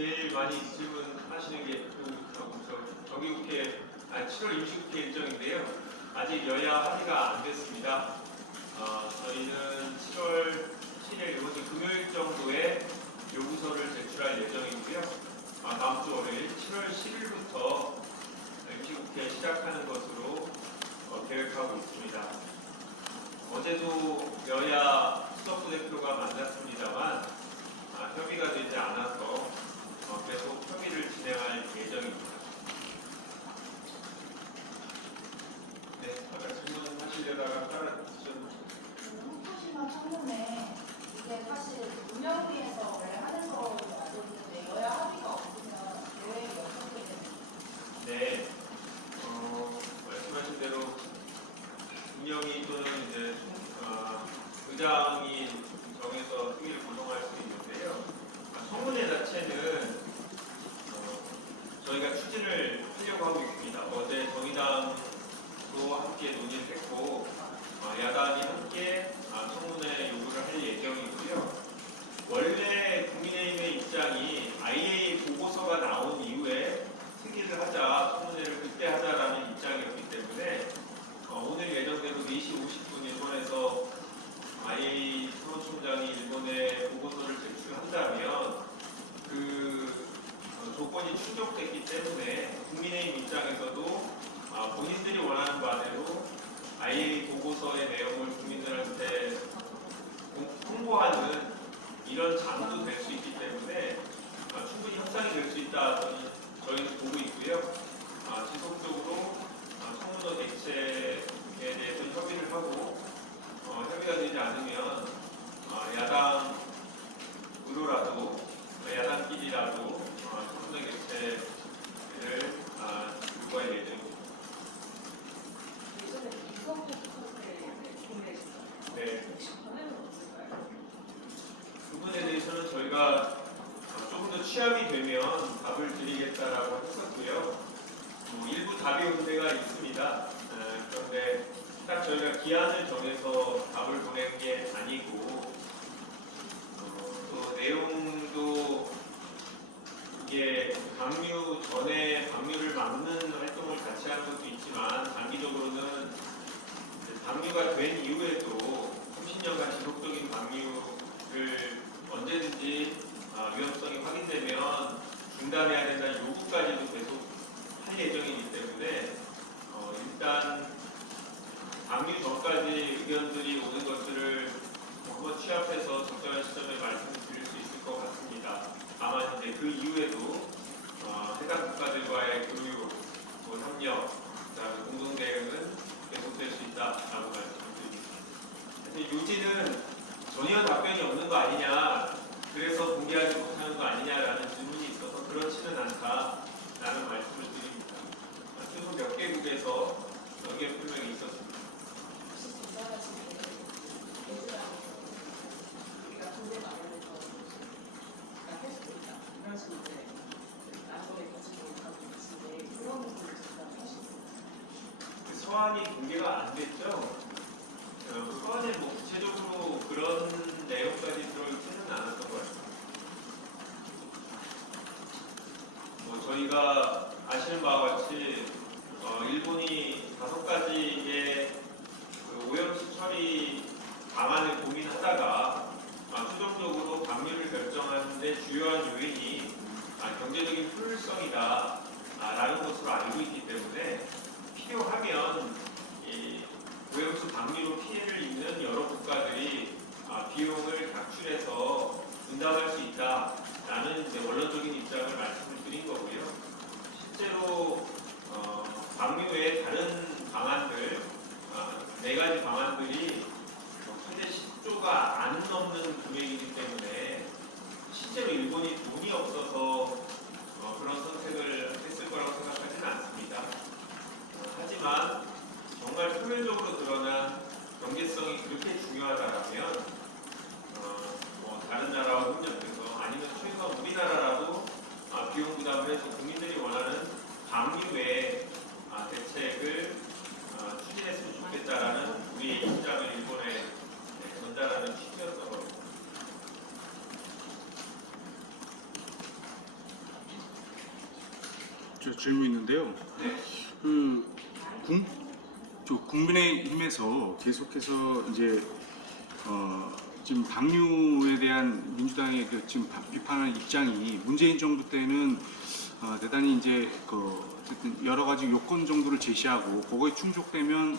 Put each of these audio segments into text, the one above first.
제일 많이 질문하시는 게 정기국회, 7월 임시국회 일정인데요. 아직 여야 합의가 안 됐습니다. 저희는 7월 7일 이번 주 금요일 정도에 요구서를 제출할 예정이고요. 다음 주 월요일 7월 10일부터 임시국회 시작하는 것으로 계획하고 있습니다. 어제도 여야 수석부 대표가 만났습니다만 협의가 되지 않아서 계속 협의를 진행할 예정입니다. 네, 아까 질문하시려다가 따라주셨나요? 후쿠시마 청문회 이게 사실 운영위에서 하는 거로 알고 있는데 여야 합의가 없으면 계획이 어떻게 됩니까? 네, 말씀하신 대로 운영위 또는 이제 의장이 정해서 회의를 구성할 수 있는데요. 청문회 자체는 저희가 추진을 하려고 하고 있습니다. 어제 정의당도 함께 논의를 했고 야당이 함께 청문회 요구를 할 예정이고요. 원래 국민의힘의 입장이 IAEA 보고서가 나온 이후에 특위를 하자, 청문회를 그때 하자라는 입장이었기 때문에 오늘 예정대로 4시 50분 일본에서 IAEA 사무총장이 일본에 보고서를 제출한다면 그 조건이 충족됐기 때문에 국민의힘 입장에서도 본인들이 원하는 바대로 IAEA 보고서의 내용을 국민들한테 홍보하는 이런 장도 될 수 있기 때문에 충분히 협상이 될 수 있다 저희는 보고 있고요. 지속적으로 청문회 대책에 대해서 협의를 하고 협의가 되지 않으면 야당으로라도 야당끼리라도 청문회 개최를 요구할 예정입니다. 예전에 이성국 후보를 공개했어요. 네. 전에는 없을까요? 부분에 대해서는 저희가 조금 더 취합이 되면 답을 드리겠다라고 했었고요. 일부 답이 온 데가 있습니다. 그런데 딱 저희가 기한을 정해서 답을 보낸 게 아니고 또 내용도 이게 방류 전에 방류를 막는 활동을 같이 하는 것도 있지만 단기적으로는 방류가 된 이후에도 30년간 지속적인 방류를 언제든지 위험성이 확인되면 중단해야 된다는 요구까지도 계속 할 예정이기 때문에 일단 방류 전까지 의견들이 오는 것들을 한번 취합해서 적절한 시점에 말씀드릴 수 있을 것 같습니다. 다만 이제 그 이후에도 해당 국가들과의 교류, 협력, 그다음에 공동 대응은 계속될 수 있다라고 말씀드립니다. 요지는 전혀 답변이 없는 거 아니냐, 그래서 공개하지 못하는 거 아니냐라는 질문이 있어서 그렇지는 않다라는 말씀을 드립니다. 최소 몇 개국에서 의견 표명이 있었습니다. 혹시 진단하실 때 예술하고 우리가 군대 마련해서 할 수도 있다 이런 식인데 나중에 가지고 가고 계신데 그런 부분을 진단하시나요? 서한이 공개가 안 됐죠. 서한에 구체적으로 그런 내용까지 들어있지는 않았던 것 같습니다. 저희가 아시는 바와 같이 일본이 5가지의 오염수 처리 방안을 고민하다가 최종적으로 방류를 결정하는데 주요한 요인이 경제적인 효율성이다 라는 것으로 알고 있기 때문에 필요하면 이 오염수 방류로 피해를 입는 여러 국가들이 비용을 각출해서 분담할 수 있다라는 이제 원론적인 입장을 말씀을 드린 거고요. 실제로 방류 외에 다른 방안들 4가지 방안들이 현재 10조가 안 넘는 금액이기 때문에 실제로 일본이 돈이 없어서 그런 선택을 했을 거라고 생각하지는 않습니다. 하지만 정말 표면적으로 드러난 경제성이 그렇게 중요하다면 다른 나라와 협력해서 아니면 최소한 우리나라라도 비용 부담을 해서 국민들이 원하는 방류 외에 대책을 추진했으면 좋겠다라는 우리의 입장을 일본에 전달하는 취지였던 겁니다. 저 질문 있는데요. 네. 국민의힘에서 계속해서 이제 지금 방류에 대한 민주당의 지금 비판하는 입장이 문재인 정부 때는 대단히 이제 어쨌든 여러 가지 요건 정도를 제시하고 그거에 충족되면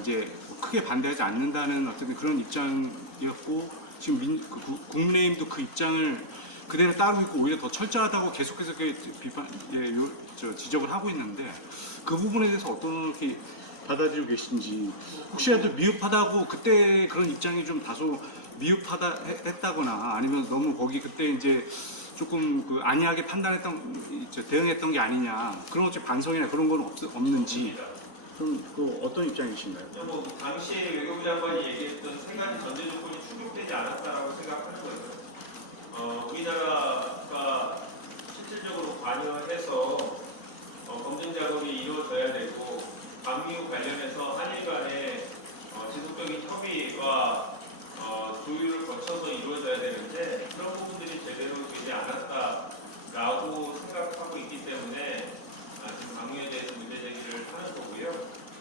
이제 크게 반대하지 않는다는 어쨌든 그런 입장이었고 지금 국민의힘도 그 입장을 그대로 따르고 있고 오히려 더 철저하다고 계속해서 지적을 하고 있는데 그 부분에 대해서 어떻게 받아들이고 계신지 혹시라도 미흡하다고 그때 그런 입장이 좀 다소 미흡하다 했다거나 아니면 너무 거기 그때 이제 조금 안이하게 대응했던 게 아니냐 그런 어째 반성이나 그런 건 없는지 좀 어떤 입장이신가요? 뭐 당시에 외교부 장관이 얘기했던 세 가지 전제 조건이 충족되지 않았다라고 생각하는 거예요. 우리나라가 실질적으로 관여해서 검증 작업이 이루어져야 되고 방류 관련해서 한일 간의 지속적인 협의와 조율을 거쳐서 이루어져야 되는데 그런 부분들이 제대로 되지 않았다라고 생각하고 있기 때문에 지금 방류에 대해서 문제 제기를 하는 거고요.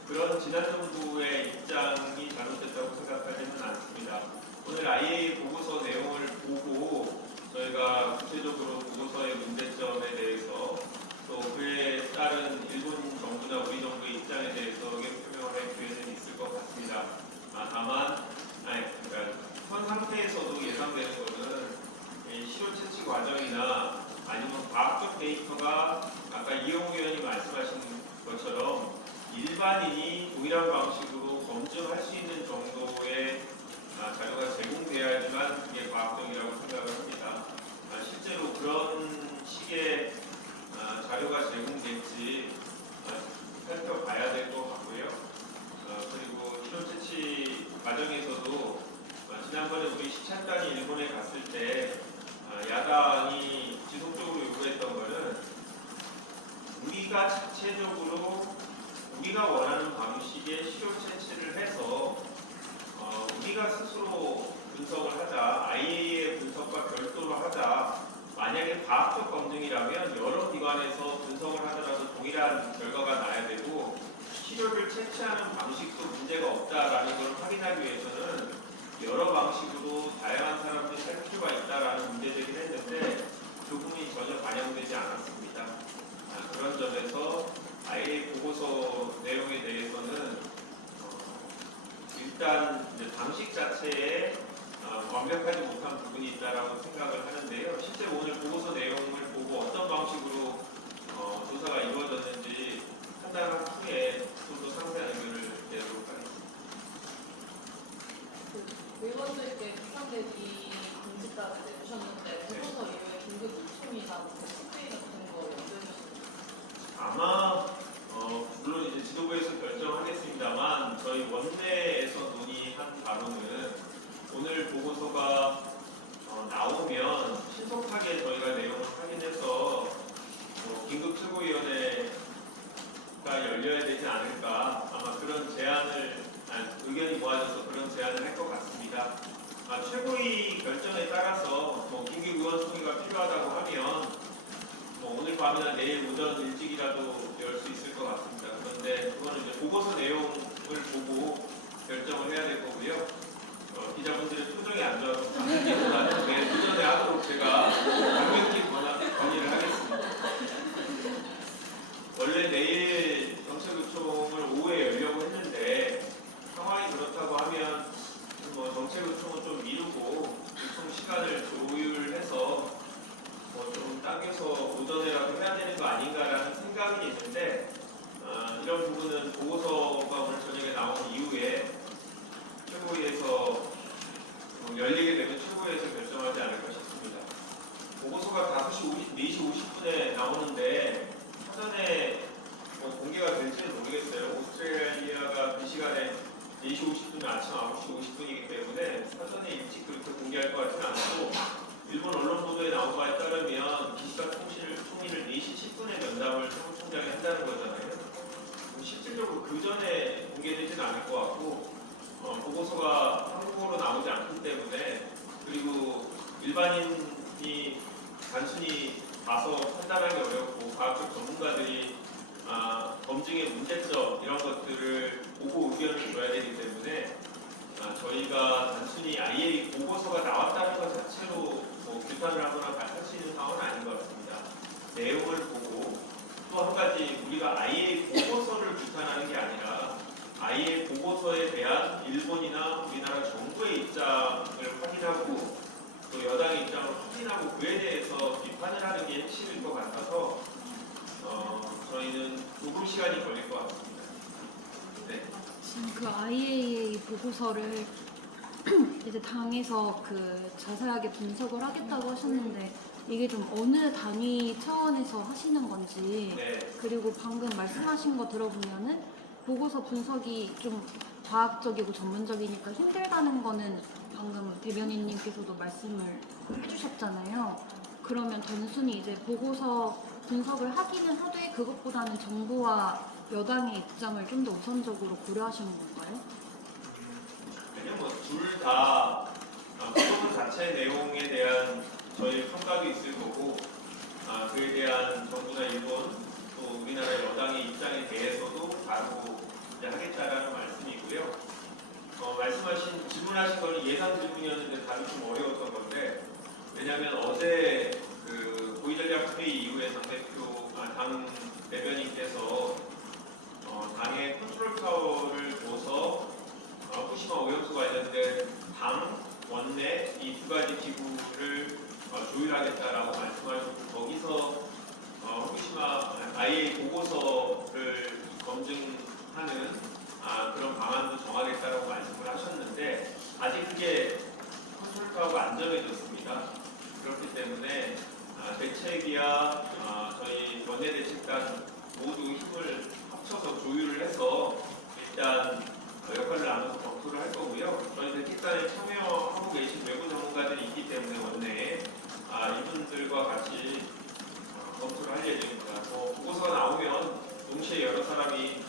그런 지난 정부의 입장이 잘못됐다고 생각하지는 않습니다. 오늘 IAEA 보고서 내용을 보고 저희가 구체적으로 보고서의 문제점에 대해서 또 그에 따른 일본 정부나 우리 정부의 입장에 대해서 의견 표명을 할 기회는 있을 것 같습니다. 다만 그러니까 현 상태에서도 예상되는 것은 시효 채취 과정이나 아니면 과학적 데이터가 아까 이영우 의원이 말씀하신 것처럼 일반인이 동일한 방식으로 검증할 수 있는 정도의 자료가 제공돼야지만 그게 과학적이라고 생각을 합니다. 실제로 그런 식의 자료가 제공될지 살펴봐야 될 것 같고요. 그리고 실효 채취 과정에서도 지난번에 우리 시찰단이 일본에 갔을 때 야당이 지속적으로 요구했던 것은 우리가 자체적으로 우리가 원하는 방식의 실효 채취를 해서 우리가 스스로 분석을 하자, IAEA 분석과 별도로 하자. 만약에 과학적 검증이라면 여러 기관에서 분석을 하더라도 동일한 결과가 나야 되고 실효를 채취하는 방식도 문제가 없다라는 걸 확인하기 위해서는 여러 방식으로 다양한 사람들이 할 필요가 있다라는 문제 제기를 했는데 그 부분이 전혀 반영되지 않았습니다. 그런 점에서 IAEA 보고서 내용에 대해서는 일단 이제 방식 자체에 완벽하지 못한 부분이 있다라고 생각을 하는데요. 실제 오늘 보고서 내용을 보고 어떤 방식으로 조사가 이루어졌는지 판단한 후에 좀 더 상세한 의견을 내도록 하겠습니다. 의원들께 비상대기 공지단을 내주셨는데 보고서 이후에 긴급 요청이나 스테이 같은 거 연결하시나요? 아마 물론 이제 지도부에서 결정하겠습니다.만 저희 원내에서 논의한 바로는 오늘 보고서가 나오면 신속하게 저희가 내용을 확인해서 긴급 최고위원회가 열려야 되지 않을까 아마 그런 의견이 모아져서 그런 제안을 할 것 같습니다. 최고위 결정에 따라서 긴급 의원 총회가 필요하다고 하면 오늘 밤이나 내일 오전 일찍이라도 열 수 있을 것 같습니다. 그런데 그거는 이제 보고서 내용을 보고 결정을 해야 될 거고요. 기자분들의 표정이 안 좋아서 답변보다는 내일 오전에 하도록 제가 강력히 건의를 하겠습니다. 원래 내일 정책의총을 오후에 열려고 했는데 상황이 그렇다고 하면 정책의총은 좀 미루고 의총 시간을 조율해서 좀 당겨서 오전에라도 해야 되는 거 아닌가라는 생각은 있는데 이런 부분은 보고서가 오늘 저녁에 나온 이후에 최고위에서 열리게 되면 최고위에서 결정하지 않을까 싶습니다. 보고서가 4시 50분에 나오는데 사전에 공개가 될지는 모르겠어요. 오스트레일리아가 그 시간에 4시 50분은 아침 9시 50분이기 때문에 사전에 일찍 그렇게 공개할 것 같지는 않고 일본 언론 보도에 나온 바에 따르면 기시다 총리를 4시 10분에 면담을 사무총장이 한다는 거잖아요. 실질적으로 그 전에 공개되지는 않을 것 같고 보고서가 한국어로 나오지 않기 때문에 그리고 일반인이 단순히 봐서 판단하기 어렵고 과학적 전문가들이 검증의 문제점 이런 것들을 보고 의견을 줘야 되기 때문에 저희가 단순히 IA 보고서가 나왔다는 것 자체로 뭐 규탄을 하거나 할 수 있는 상황은 아닌 것 같습니다. 내용을 보고 또 한 가지 우리가 IA 보고서를 규탄하는 게 아니라 IA 보고서에 대한 일본이나 우리나라 정부의 입장을 확인하고 또 여당의 입장을 확인하고 그에 대해서 비판을 하는 게 핵심일 것 같아서 저희는 조금 시간이 걸릴 것 같습니다. 네. 지금 그 IAEA 보고서를 이제 당에서 그 자세하게 분석을 하겠다고 하셨는데 이게 좀 어느 단위 차원에서 하시는 건지 네. 그리고 방금 말씀하신 거 들어보면은 보고서 분석이 좀 과학적이고 전문적이니까 힘들다는 거는 방금 대변인님께서도 말씀을 해주셨잖아요. 그러면 단순히 이제 보고서 분석을 하기는 하되 그것보다는 정부와 여당의 입장을 좀 더 우선적으로 고려하시는 건가요? 아니요, 뭐둘다 보고서 자체 내용에 대한 저희 평가도 있을 거고 그에 대한 정부나 일본 또 우리나라 여당의 입장에 대해서도 바로 이제 하겠다라는 말씀이고요. 말씀하신 질문하신 거는 예상 질문이었는데 답이 좀 어려웠던 건데 왜냐하면 어제 그 고위전략 회의 이후에 당 대변인께서 당의 컨트롤 타워를 둬서 후쿠시마 오염수 관련된 당, 원내 이 두 가지 기구를 조율하겠다라고 말씀하셨고 거기서 후쿠시마 IA 보고서를 검증하는 그런 방안도 정하겠다라고 말씀을 하셨는데 아직 그게 컨트롤 타워가 안 정해졌습니다. 그렇기 때문에 대책이야 저희 원내대책단 모두 힘을 합쳐서 조율을 해서 일단 역할을 나눠서 검토를 할 거고요. 저희 대책단에 참여하고 계신 외부 전문가들이 있기 때문에 원내에 이분들과 같이 검토를 할 예정입니다. 보고서가 나오면 동시에 여러 사람이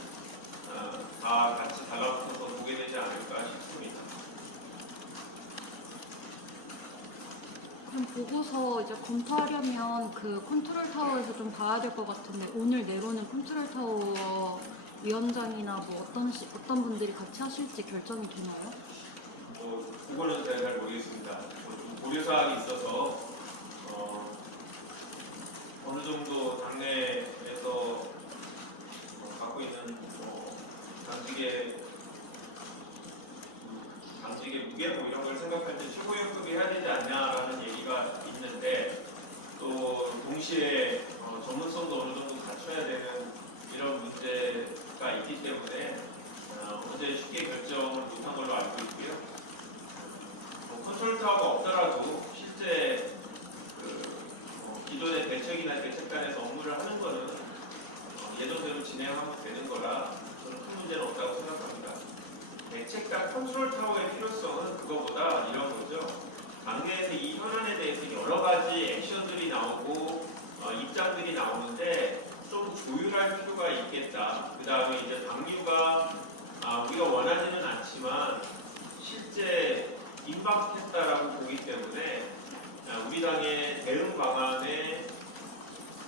다 같이 달라붙어서 보게 되지 않을까 싶습니다. 그럼 보고서 이제 검토하려면 그 컨트롤 타워에서 좀 봐야 될 것 같은데 오늘 내로는 컨트롤 타워 위원장이나 뭐 어떤 분들이 같이 하실지 결정이 되나요? 그거는 제가 잘 모르겠습니다. 좀 고려사항이 있어서 어느 정도 당내에서 갖고 있는 당직의 무게 뭐 이런 걸 생각할 때 최고위원급이 해야 되지 않냐라는 얘기가 있는데 또 동시에 전문성도 어느 정도 갖춰야 되는 이런 문제가 있기 때문에 어제 쉽게 결정을 못한 걸로 알고 있고요. 컨트롤 타워가 없더라도 실제 기존의 대책이나 대책단에서 업무를 하는 거는 예정대로 진행하면 되는 거라 저는 큰 문제는 없다고 생각합니다. 대책단 컨트롤 타워의 필요성은 그거보다 이런 거죠. 당내에서 이 현안에 대해서 여러 가지 액션들이 나오고 입장들이 나오는데 좀 조율할 필요가 있겠다. 그 다음에 이제 방류가 우리가 원하지는 않지만 실제 임박했다라고 보기 때문에 우리 당의 대응 방안의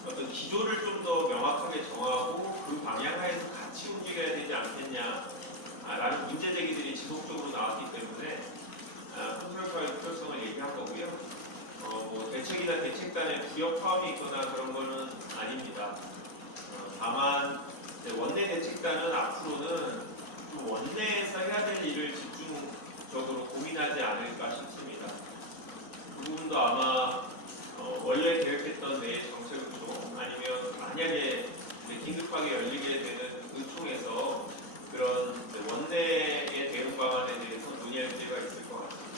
어떤 기조를 좀 더 명확하게 정하고 그 방향하에서 같이 움직여야 되지 않겠냐라는 문제 제기들이 지속적으로 나왔기 때문에 컨트롤 타워의 필요성을 얘기한 거고요. 뭐 대책이나 대책단의 부역 파업이 있거나 그런 거는 아닙니다. 다만 원내 대책단은 앞으로는 좀 원내에서 해야 될 일을 집중적으로 고민하지 않을까 싶습니다. 그 부분도 아마 원래 계획했던 내 정책으로 아니면 만약에 긴급하게 열리게 되는 의총에서 그런 원내의 대응 방안에 대해서 논의할 필요가 있을 것 같습니다.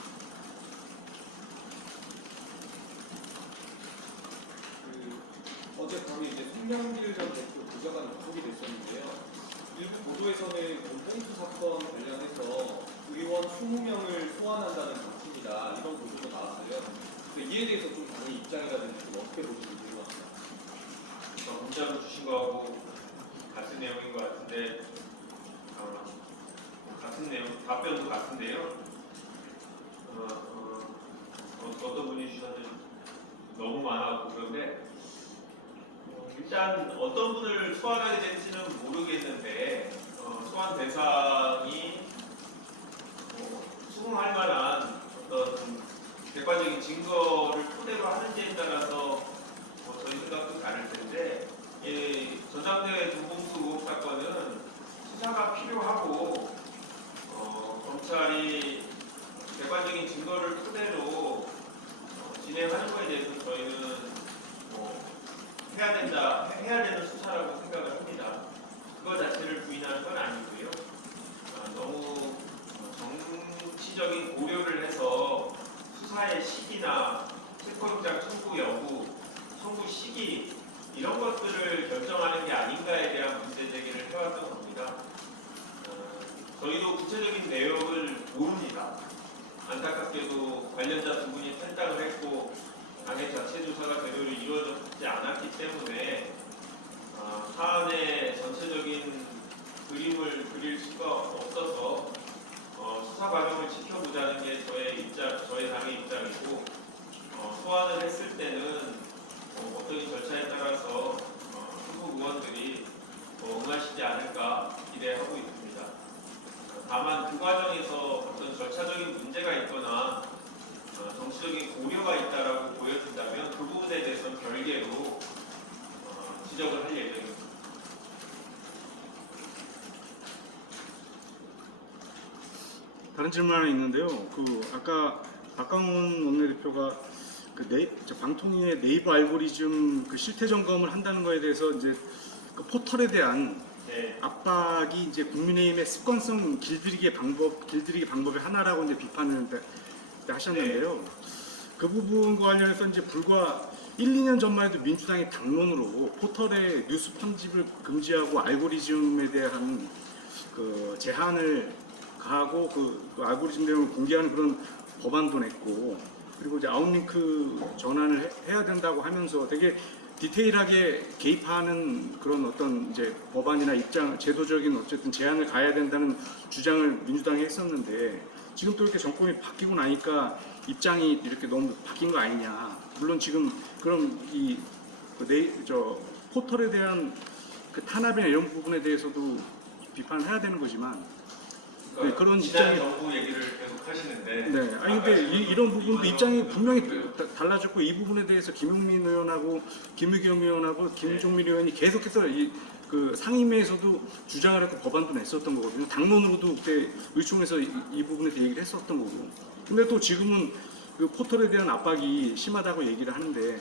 어젯밤에 이제 송영길 전 대표 보좌관이 구속이 됐었는데요. 일부 보도에서는 홈페이지 사건 관련해서 의원 20명을 소환한다는 방침이다 이런 보도도 나왔어요. 이에 대해서 좀 당의 입장이라든지 좀 어떻게 보시는지 궁금합니다. 문자로 주신 거하고 같은 내용인 것 같은데 같은 내용, 답변도 같은데요. 어떤 분이 주셨는지 너무 많아서 그런데 일단 어떤 분을 소환하게 될지는 모르겠는데 소환 대상이 수긍할 만한 어떤 객관적인 증거를 토대로 하는지에 따라서 저희 생각도 다를 텐데 이 전당대회 돈봉투 의혹 사건은 수사가 필요하고 검찰이 객관적인 증거를 토대로 진행하는 거에 대해서 저희는 해야 되는 수사라고 생각을 합니다. 그거 자체를 부인하는 건 아니고요. 너무 정치적인 고려를 해서 수사의 시기나 체포영장 청구 여부, 청구 시기 이런 것들을 결정하는 게 아닌가에 대한 문제 제기를 해왔던 겁니다. 저희도 구체적인 내용을 모릅니다. 안타깝게도 관련자 두 분이 탈당을 했고 당의 자체 조사가 제대로 이루어지지 않았기 때문에 사안의 전체적인 그림을 그릴 수가 없어서 수사 과정을 지켜보자는 게 저희 당의 입장이고 소환을 했을 때는 어떤 절차에 따라서 후보 의원들이 응하시지 않을까 기대하고 있습니다. 다만 그 과정에서 어떤 절차적인 문제가 있거나 정치적인 고려가 있다라고 보여진다면 그 부분에 대해서는 별개로 지적을 할 예정입니다. 다른 질문 하나 있는데요. 아까 박강원 원내대표가 방통위의 네이버 알고리즘 실태 점검을 한다는 거에 대해서 이제 그 포털에 대한 압박이 이제 국민의힘의 습관성 길들이기 방법의 하나라고 이제 비판을 하셨는데요. 그 부분과 관련해서 이제 불과 1, 2년 전만 해도 민주당이 당론으로 포털에 뉴스 편집을 금지하고 알고리즘에 대한 그 제한을 가하고 그 알고리즘 내용을 공개하는 그런 법안도 냈고, 그리고 이제 아웃링크 전환을 해야 된다고 하면서 되게 디테일하게 개입하는 그런 어떤 이제 법안이나 입장, 제도적인 어쨌든 제한을 가해야 된다는 주장을 민주당이 했었는데, 지금 또 이렇게 정권이 바뀌고 나니까 입장이 이렇게 너무 바뀐 거 아니냐. 물론 지금 그럼 포털에 대한 그 탄압이나 이런 부분에 대해서도 비판을 해야 되는 거지만, 네, 그런 지난 입장이 정부 얘기를 계속 하시는데 네, 아니 근데 이런 부분도 입장이 분명히 달라졌고, 이 부분에 대해서 김용민 의원하고 김의겸 의원하고 김종민 의원이 계속해서 그 상임위에서도 주장을 했고 법안도 냈었던 거거든요. 당론으로도 그때 의총에서 이 부분에 대해 얘기를 했었던 거고. 근데 또 지금은 그 포털에 대한 압박이 심하다고 얘기를 하는데,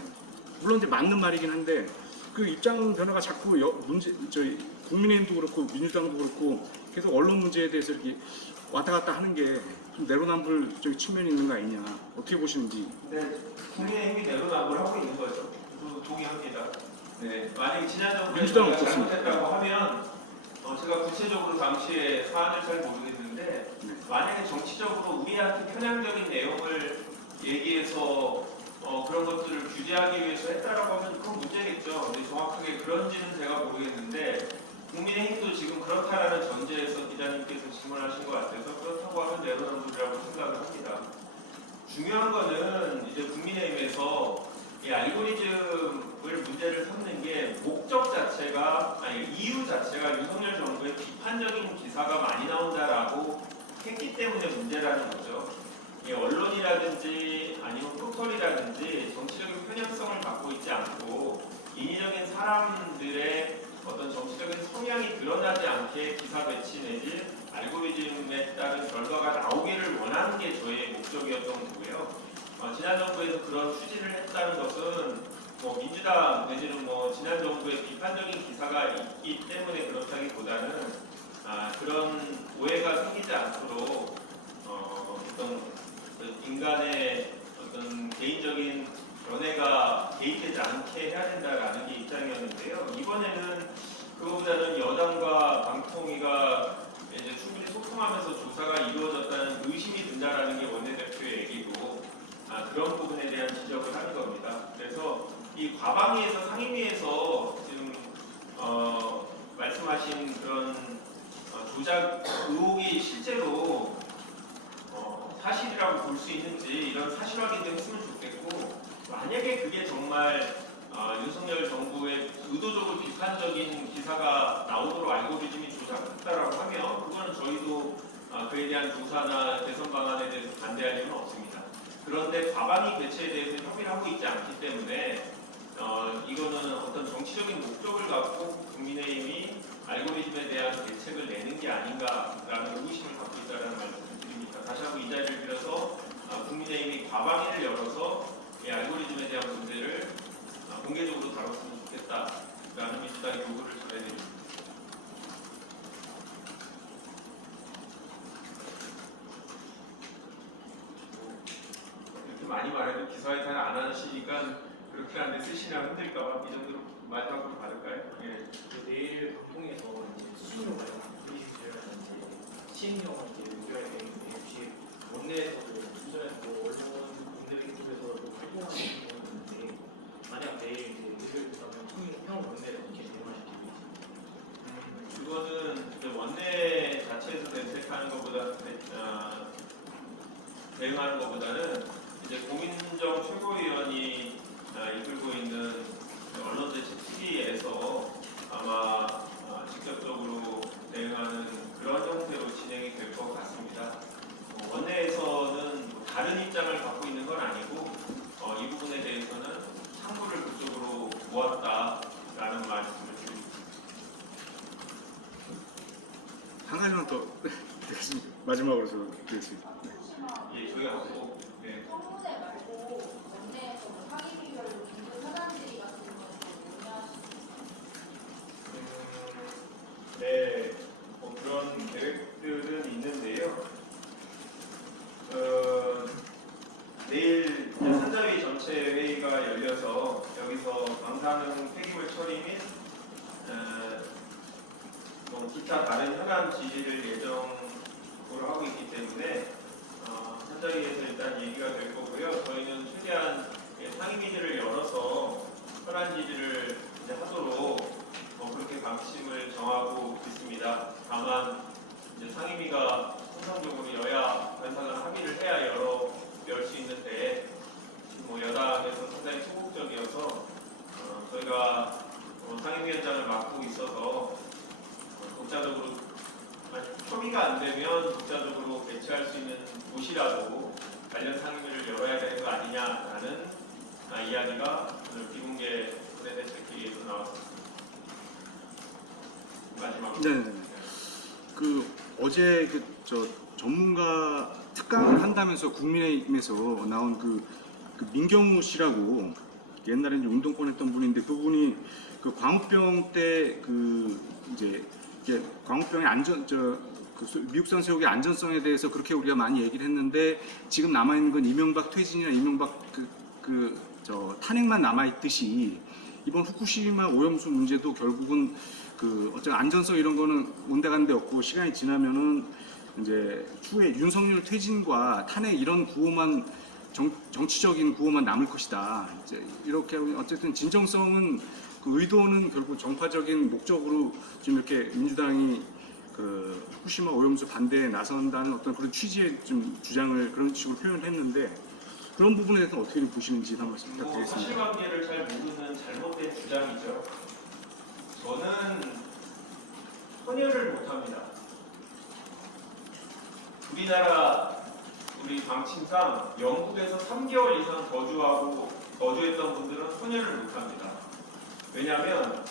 물론 이제 맞는 말이긴 한데 그 입장 변화가 자꾸 국민의힘도 그렇고 민주당도 그렇고 계속 언론 문제에 대해서 이렇게 왔다 갔다 하는 게 좀 내로남불 측면이 있는 거 아니냐, 어떻게 보시는지. 네, 국민의힘이 내로남불하고 있는 거죠. 저도 동의합니다. 네, 만약에 지난 정부에 민주당은 제가 어떻습니까? 잘못했다고 하면 제가 구체적으로 당시에 사안을 잘 모르겠는데 만약에 정치적으로 우리한테 편향적인 내용을 얘기해서 그런 것들을 규제하기 위해서 했다라고 하면 그건 문제겠죠. 근데 정확하게 그런지는 제가 모르겠는데 국민의힘도 지금 그렇다라는 전제에서 기자님께서 질문하신 것 같아서 그렇다고 하면 내로남불이라고 생각을 합니다. 중요한 거는 이제 국민의힘에서 이 알고리즘을 문제를 삼는 게 목적 자체가 이유 자체가 윤석열 정부의 비판적인 기사가 많이 나온다라고 했기 때문에 문제라는 거죠. 이 언론이라든지 아니면 포털이라든지 정치적인 편향성을 갖고 있지 않고 인위적인 사람들의 어떤 정치적인 성향이 드러나지 않게 기사 배치 내지 알고리즘에 따른 결과가 나오기를 원하는 게 저의 목적이었던 거고요. 지난 정부에서 그런 추진을 했다는 것은 민주당 내지는 지난 정부의 비판적인 기사가 있기 때문에 그렇다기보다는 그런 오해가 생기지 않도록 어떤 인간의 어떤 개인적인 견해가 개입되지 않게 해야 된다라는 게 입장이었는데요. 이번에는 그거보다는 여당과 방통위가 이제 충분히 소통하면서 조사가 이루어졌다는 의심이 든다라는 게 원내대표의 얘기고 그런 부분에 대한 지적을 하는 겁니다. 그래서 이 과방위에서 상임위에서 지금 말씀하신 그런 조작 의혹이 실제로 사실이라고 볼 수 있는지 이런 사실 확인도 했으면 좋겠고, 만약에 그게 정말 윤석열 정부의 의도적으로 비판적인 기사가 나오도록 알고리즘이 조작했다라고 하면 그거는 저희도 그에 대한 조사나 개선 방안에 대해서 반대할 이유는 없습니다. 그런데 과방위 개최에 대해서 협의를 하고 있지 않기 때문에 이거는 어떤 정치적인 목적을 갖고 국민의힘이 알고리즘에 대한 대책을 내는 게 아닌가라는 의구심을 갖고 있다는 말씀을 드립니다. 다시 한번 이 자리를 빌어서 국민의힘이 과방위를 열어서 이 알고리즘에 대한 문제를 공개적으로 다뤘으면 좋겠다라는 민주당의 요구를 전해드립니다. 이렇게 많이 말해도 기사에 잘 안 하시니까 그렇게 하는데 쓰시나 힘들까봐 이 정도로 마지막으로 받을까요? 예. 내일 방통에서 수신료 관련 브리핑이라든지 시행령을 의결해야 되는데 혹시 원내에서도 수저에서 언론 국내외 쪽에서도 활동하는 경우가 있는데 만약 내일 의결된다면 형 원내를 어떻게 대응하실지 그거는 이제 원내 자체에서 대책하는 것보다 대응하는 것보다는 이제 고민정 최고위원이 이끌고 있는 언론대책특위에서 아마 직접적으로 대응하는 그런 형태로 진행이 될 것 같습니다. 원내에서는 다른 입장을 갖고 있는 건 아니고 이 부분에 대해서는 참고를 그쪽으로 모았다라는 말씀을 드립니다. 한 가지만 더 드리겠습니다. 마지막으로 드리겠습니다. 예, 저희가 하고 청문회 말고 원내에서 상임위별로 긴급 현안질의 같은 것도 논의하시는 네, 그런 계획들은 있는데요. 내일 산자위 전체 회의가 열려서 여기서 방사능 폐기물 처리 및 기타 다른 현안 지지를 예정으로 하고 있기 때문에 산자위에서 일단 얘기가 될 거고요. 저희는 최대한 상임위들을 열어서 현안 지지를 이제 하도록 그렇게 방침을 정하고 있습니다. 다만 이제 상임위가 통상적으로 여야 관상을 합의를 해야 열 수 있는데 여당에서 상당히 소극적이어서 저희가 상임위원장을 맡고 있어서 독자적으로 협의가 안 되면 독자적으로 개최할 수 있는 곳이라도 관련 상임위를 열어야 되는 거 아니냐라는 이야기가 오늘 비공개 원내대책회의에서 나왔습니다. 마지막으로. 네. 어제 전문가 특강을 한다면서 국민의힘에서 나온 그 민경무 씨라고 옛날에 이제 운동권 했던 분인데 그분이 그 광우병 때 이제 광우병의 미국산 새우의 안전성에 대해서 그렇게 우리가 많이 얘기를 했는데 지금 남아 있는 건 이명박 퇴진이나 이명박 탄핵만 남아 있듯이 이번 후쿠시마 오염수 문제도 결국은 어떤 안전성 이런 거는 온데간데 없고 시간이 지나면은 이제 추후에 윤석열 퇴진과 탄핵 이런 구호만 정치적인 구호만 남을 것이다. 이제 이렇게 어쨌든 진정성은 의도는 결국 정파적인 목적으로 지금 이렇게 민주당이 후쿠시마 오염수 반대에 나선다는 어떤 그런 취지의 좀 주장을 그런 식으로 표현했는데 그런 부분에 대해서 어떻게 보시는지 한 말씀 부탁드리겠습니다. 사실관계를 잘 모르는 잘못된 주장이죠. 저는 헌혈을 못합니다. 우리 방침상 영국에서 3개월 이상 거주했던 분들은 헌혈을 못합니다. 왜냐하면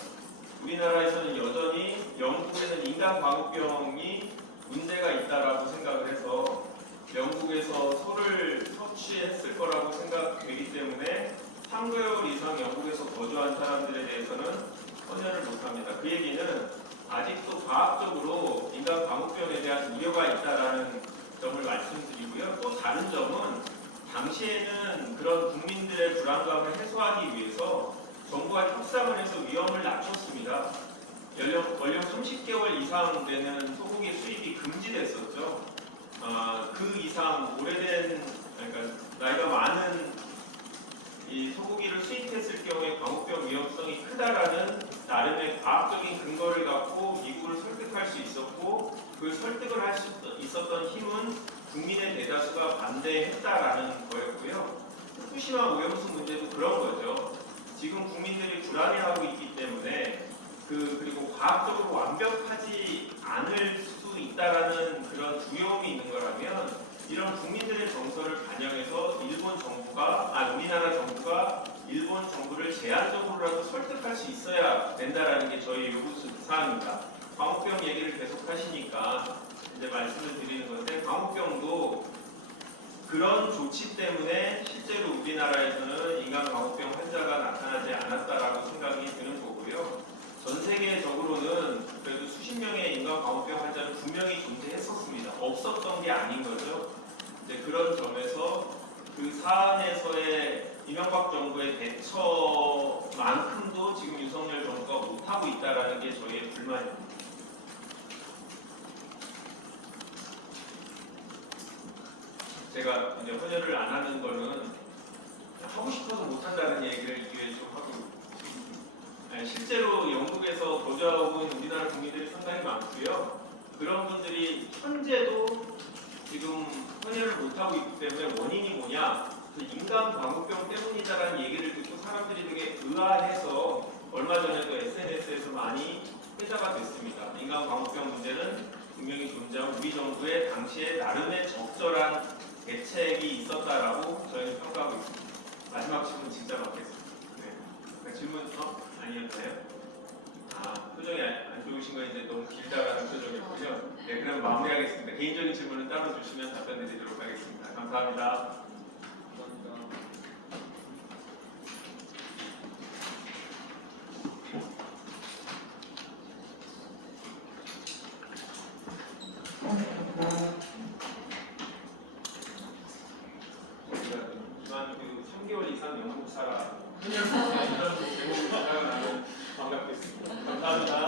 우리나라에서는 여전히 영국에는 인간광우병이 문제가 있다라고 생각을 해서 영국에서 소를 섭취했을 거라고 생각되기 때문에 3개월 이상 영국에서 거주한 사람들에 대해서는 헌혈을 못합니다. 그 얘기는 아직도 과학적으로 인간광우병에 대한 우려가 있다라는 점을 말씀드리고요. 또 다른 점은 당시에는 그런 국민들의 불안감을 해소하기 위해서 정부가 협상을 해서 위험을 낮췄습니다. 연령 30개월 이상 되는 소고기 수입이 금지됐었죠. 그 이상 그러니까 나이가 많은 이 소고기를 수입했을 경우에 광우병 위험성이 크다라는 나름의 과학적인 근거를 갖고 미국을 설득할 수 있었고 그 설득을 할 수 있었던 힘은 국민의 대다수가 반대했다라는 거였고요. 후쿠시마 오염수 문제도 그런 거죠. 지금 국민들이 불안해하고 있기 때문에 그리고 과학적으로 완벽하지 않을 수 있다라는 그런 두려움이 있는 거라면 이런 국민들의 정서를 반영해서 우리나라 정부가 일본 정부를 제한적으로라도 설득할 수 있어야 된다라는 게 저희 요구 사항입니다. 광우병 얘기를 계속 하시니까 이제 말씀을 드리는 건데 광우병도 그런 조치 때문에 실제로 우리나라에서는 인간 광우병 환자가 나타나지 않았다라고 생각이 드는 거고요. 전 세계적으로는 그래도 수십 명의 인간 광우병 환자는 분명히 존재했었습니다. 없었던 게 아닌 거죠. 이제 그런 점에서 그 사안에서의 이명박 정부의 대처만큼도 지금 윤석열 정부가 못하고 있다는 게 저희의 불만입니다. 제가 이제 헌혈을 안 하는 거는 하고 싶어서 못한다는 얘기를 이 기회에 좀 하고 실제로 영국에서 거주하고 있는 우리나라 국민들이 상당히 많고요. 그런 분들이 현재도 지금 헌혈을 못하고 있기 때문에 원인이 뭐냐? 인간 광우병 때문이다라는 얘기를 듣고 사람들이 되게 의아해서 얼마 전에도 SNS에서 많이 회자가 됐습니다. 인간 광우병 문제는 분명히 존재하고 우리 정부의 당시에 나름의 적절한 대책이 있었다라고 저희는 평가하고 있습니다. 마지막 질문 진짜 받겠습니다. 네. 질문 아니었나요? 표정이 안 좋으신 건 이제 너무 길다라는 표정이었군요. 네, 그럼 마무리하겠습니다. 개인적인 질문은 따로 주시면 답변 드리도록 하겠습니다. 감사합니다. 이만 3개월 이상 영국 살아. 이런 제목을 받아가는 반갑겠습니다. 감사합니다.